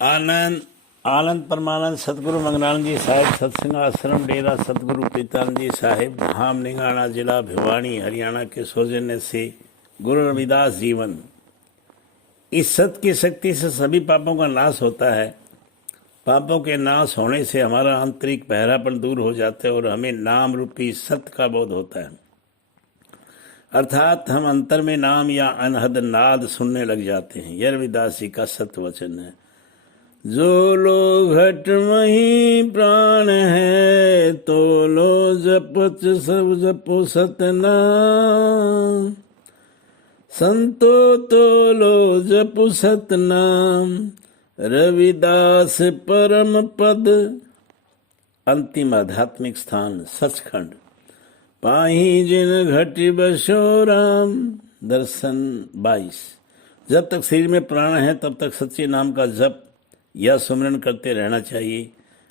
आनंद आनंद परमानंद सतगुरु मंगनानंद जी साहिब सत्संग आश्रम डेरा सतगुरु प्रीतानंद जी साहिब धाम निंगाना जिला भिवानी हरियाणा के सौजन्य से गुरु रविदास जीवन। इस सत की शक्ति से सभी पापों का नाश होता है। पापों के नाश होने से हमारा आंतरिक बहरापन दूर हो जाता है और हमें नाम रूपी सत्य का बोध होता है। अर्थात हम अंतर में नाम या अनहद नाद सुनने लग जाते हैं। यह रविदास जी का सत्य वचन है। जो लो घट मही प्राण है, तो लो जपच सब जपो सतनाम। संतो तो लो जपो सतनाम, रविदास परम पद। अंतिम आध्यात्मिक स्थान सचखंड। पाही जिन घटी बसो राम। दर्शन 22। जब तक शरीर में प्राण है तब तक सच्चे नाम का जप या सुमरन करते रहना चाहिए।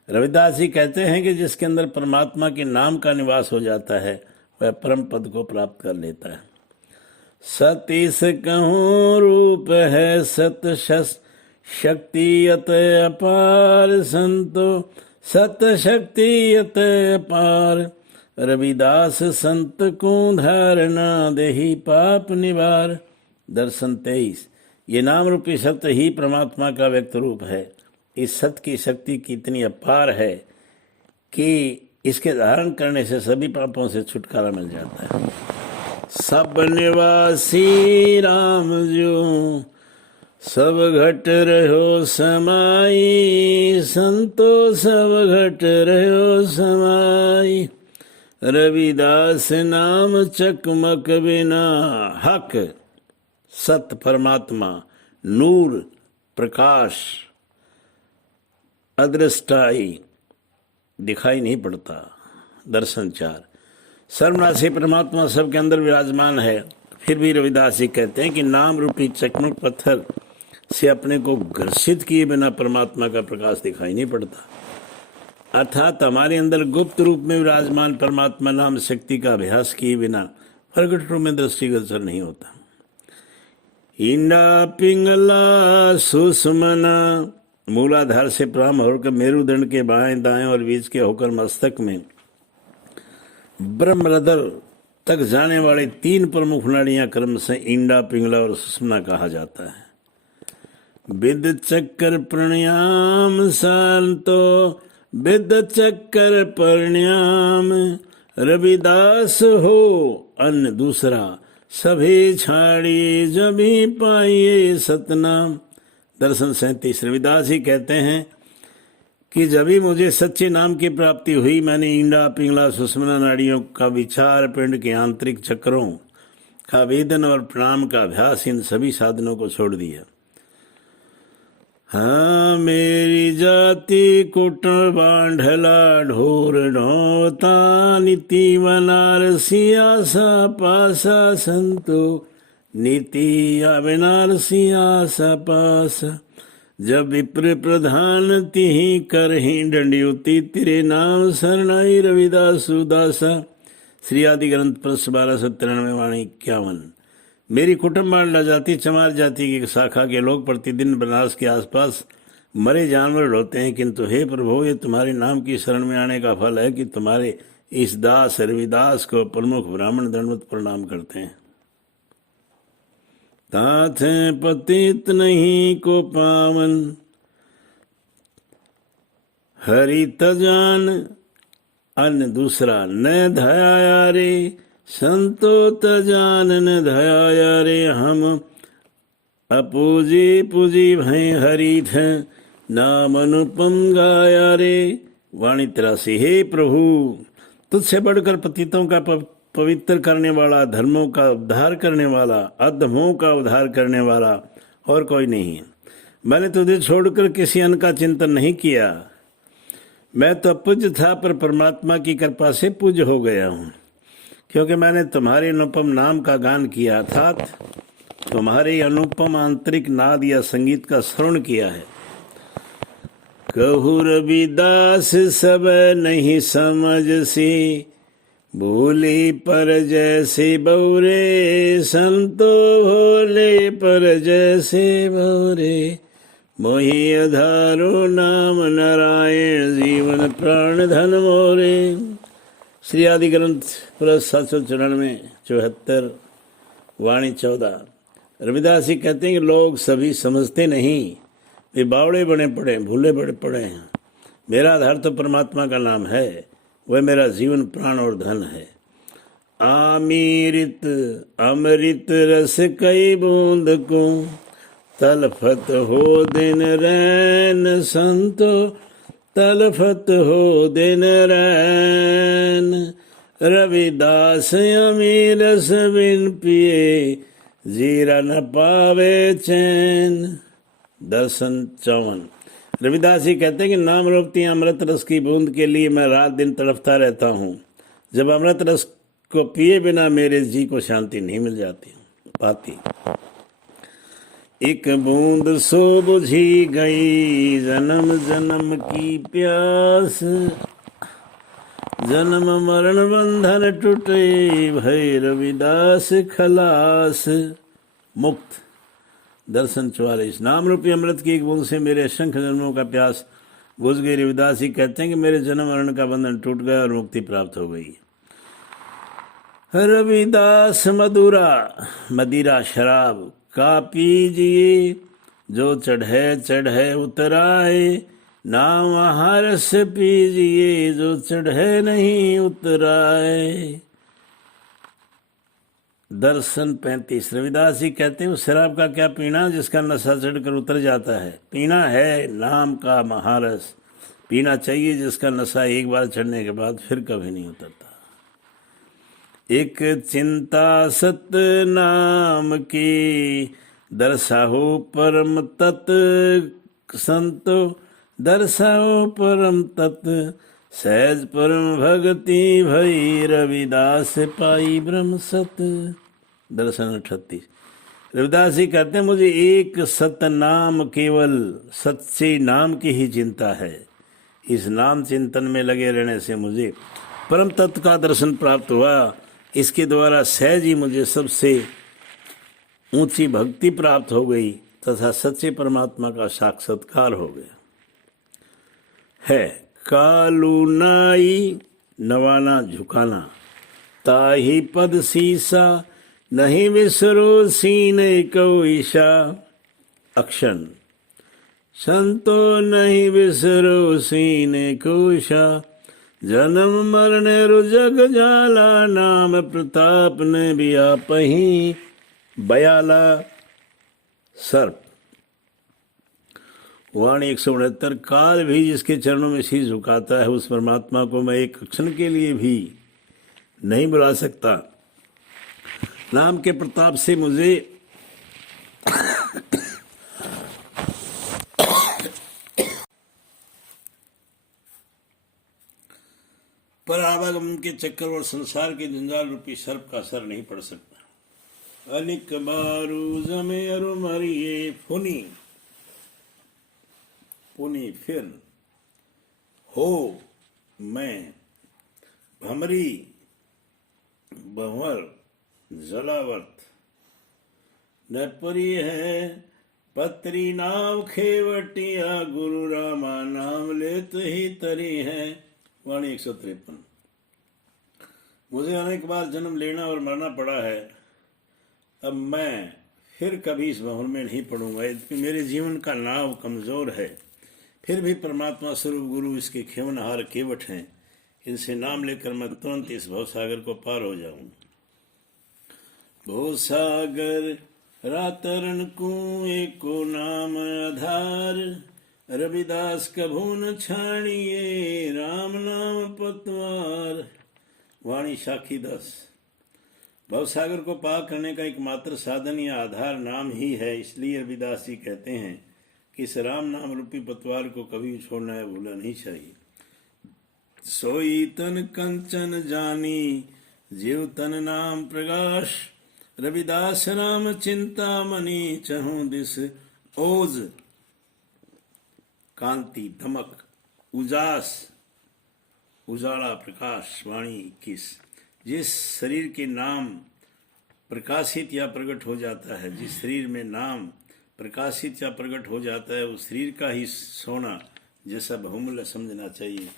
रविदास जी कहते हैं कि जिसके अंदर परमात्मा के नाम का निवास हो जाता है वह परम पद को प्राप्त कर लेता है। सतीस कहूँ रूप है सत शक्ति अत अपार। संतो सत शक्ति अत अपार, रविदास संत को धारणा देही पाप निवार। दर्शन 23। ये नाम रूपी सत्य ही परमात्मा का व्यक्त रूप है। इस सत्य की शक्ति कितनी अपार है कि इसके धारण करने से सभी पापों से छुटकारा मिल जाता है। सब निवासी राम जो सब घट रहो समाई। संतो सब घट रहो समाई, रविदास नाम चकमक बिना। हक सत्य परमात्मा नूर प्रकाश अदृष्टाई दिखाई नहीं पड़ता। दर्शन 4। सर्वनाशी परमात्मा सबके अंदर विराजमान है। फिर भी रविदास जी कहते हैं कि नाम रूपी चकमक पत्थर से अपने को घर्षित किए बिना परमात्मा का प्रकाश दिखाई नहीं पड़ता। अर्थात हमारे अंदर गुप्त रूप में विराजमान परमात्मा नाम शक्ति का अभ्यास किए बिना प्रकट रूप में दृष्टिगोचर नहीं होता। इंडा पिंगला सुषमना मूलाधार से प्रारंभ होकर मेरुदंड के बाएं दाएं और बीच के होकर मस्तक में ब्रह्मरदर तक जाने वाले 3 प्रमुख नाड़ियां क्रम से इंडा पिंगला और सुषमना कहा जाता है। विद चक्कर प्राणायाम शांतो विद चक्कर प्राणायाम, रविदास हो अन्य दूसरा सभी छाड़ी जभी पाइये सतनाम। दर्शन 37। रविदास ही कहते हैं कि जब भी मुझे सच्चे नाम की प्राप्ति हुई मैंने इंडा पिंगला सुषमना नाड़ियों का विचार, पिंड के आंतरिक चक्रों का वेदन और प्राणायाम का अभ्यास, इन सभी साधनों को छोड़ दिया। हाँ मेरी जाति कुटुर बांढला ढोर ढोता, नीति बनारसी आशा पासा। संतो नीति बनारसी आशा पासा, जब विप्र प्रधान तिहि करहि दंडयुति, तेरे नाम शरणाई रविदास उदासा। श्री आदि ग्रंथ पृष्ठ 1293 वाणी 51। मेरी कुटुंबांडा जाति चमार जाति की शाखा के लोग प्रतिदिन बनारस के आसपास मरे जानवर ढोते हैं, किंतु हे प्रभु ये तुम्हारे नाम की शरण में आने का फल है कि तुम्हारे इस दास रविदास को प्रमुख ब्राह्मण दंडवत प्रणाम करते हैं। तात पतित नहीं को पावन, हरि तजान अन्य दूसरा न धयाया रे। संतो तजान न धयाया रे, हम अपूजी पूजी भय हरि थ नाम अनुपम गाया रे। वाणी 83। हे प्रभु तुझसे बढ़कर पतितों का पवित्र करने वाला, धर्मों का उद्धार करने वाला, अधमों का उद्धार करने वाला और कोई नहीं है। मैंने तुझे छोड़कर किसी अन्य का चिंतन नहीं किया। मैं तो पूज्य था पर परमात्मा की कृपा से पूज्य हो गया हूँ, क्योंकि मैंने तुम्हारे अनुपम नाम का गान किया, अर्थात तुम्हारे अनुपम आंतरिक नाद या संगीत का श्रवण किया है। कहु रविदास सब नहीं समझ सी, भूली पर जैसे बौरे। संतो भोले पर जैसे बौरे, मोहि आधारो नाम नारायण जीवन प्राण धन मोरे। श्री आदि ग्रंथ प्लस 794 वाणी 14। रविदास जी कहते हैं कि लोग सभी समझते नहीं, वे बावड़े बने पड़े, भूले बड़े पड़े हैं। मेरा आधार तो परमात्मा का नाम है, वह मेरा जीवन प्राण और धन है। आमीरित अमृत रस कई बूंद को, तलफत हो दिन रैन संतो, तलफत हो दिन रैन। रविदास अमीर रस बिन पिए, जीरा न पावे चैन। दर्शन 54। रविदास जी कहते हैं कि नाम रूपती अमृत रस की बूंद के लिए मैं रात दिन तड़पता रहता हूँ। जब अमृत रस को पिए बिना मेरे जी को शांति नहीं मिल जाती पाती। एक बूंद सो बुझी गई जन्म जन्म की प्यास, जन्म मरण बंधन टूटे भय रविदास खलास। मुक्त। दर्शन 44। नाम रूपी अमृत की एक बूंद से मेरे असंख्य जन्मों का प्यास बुझ गई। रविदास जी कहते हैं कि मेरे जन्म मरण का बंधन टूट गया और मुक्ति प्राप्त हो गई। रविदास मदिरा शराब का पीजिए, जो चढ़े चढ़े उतराए, नाम रस पीजिए, जो चढ़े नहीं उतराए। दर्शन 35। रविदास जी कहते हैं उस शराब का क्या पीना जिसका नशा चढ़कर उतर जाता है। पीना है नाम का महारस, पीना चाहिए जिसका नशा एक बार चढ़ने के बाद फिर कभी नहीं उतरता। एक चिंता सत नाम की, दर्शाहो परम तत् संतो, दर्शाओ परम तत्, सहज परम भक्ति भई रविदास पाई ब्रह्म सत। दर्शन 38। रविदास जी कहते हैं मुझे एक सत नाम, केवल सच्चे नाम की ही चिंता है। इस नाम चिंतन में लगे रहने से मुझे परम तत्व का दर्शन प्राप्त हुआ। इसके द्वारा सहज ही मुझे सबसे ऊंची भक्ति प्राप्त हो गई तथा सच्चे परमात्मा का साक्षात्कार हो गया है। कालू नाई नवाना झुकाना, ताही पद सीसा, नहीं विसरो सीने को ईशा। अक्षण। संतो नहीं विसरो सीने को ईशा, जन्म मरण रुजग जाला, नाम प्रताप ने भी आपही बयाला। सर्प। वाणी 169। काल भी जिसके चरणों में शीश झुकाता है उस परमात्मा को मैं एक क्षण के लिए भी नहीं बुला सकता। नाम के प्रताप से मुझे पर आवागमन के चक्कर और संसार के जंजाल रूपी सर्प का असर नहीं पड़ सकता। अनिक बारू जमे अरु मरिए फुनी, पुनी फिर हो मैं, भमरी भंवर जलावर्त। नरपरी है पत्री नाव खेवटिया, गुरु रामा नाम लेत ही तरी है। वाणी 153। मुझे अनेक बार जन्म लेना और मरना पड़ा है, अब मैं फिर कभी इस भंवर में नहीं पड़ूंगा। यद्यपि मेरे जीवन का नाव कमजोर है, फिर भी परमात्मा स्वरूप गुरु इसके खेवनहार केवट हैं। इनसे नाम लेकर मैं तुरंत इस भवसागर को पार हो जाऊं। भवसागर रातरन कुएं को नाम आधार, रविदास कभू न छाणिए, राम नाम पतवार। वाणी साखी 10। भवसागर को पार करने का एकमात्र साधन या आधार नाम ही है। इसलिए रविदास जी कहते हैं कि इस राम नाम रूपी पतवार को कभी छोड़ना या भूलना नहीं चाहिए। सोई तन कंचन जानी, जीव तन नाम प्रकाश, रविदास राम चिंता मनी, चहु दिस ओज कांति दमक उजास उजाला प्रकाश। वाणी 21। जिस शरीर के नाम प्रकाशित या प्रकट हो जाता है, जिस शरीर में नाम प्रकाशित या प्रकट हो जाता है, वो शरीर का ही सोना जैसा बहुमूल्य समझना चाहिए।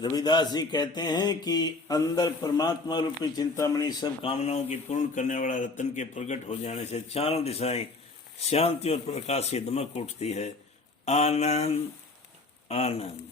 रविदास जी कहते हैं कि अंदर परमात्मा रूपी चिंतामणि सब कामनाओं की पूर्ण करने वाला रतन के प्रकट हो जाने से चारों दिशाएं शांति और प्रकाश से दमक उठती है। आनंद आनंद।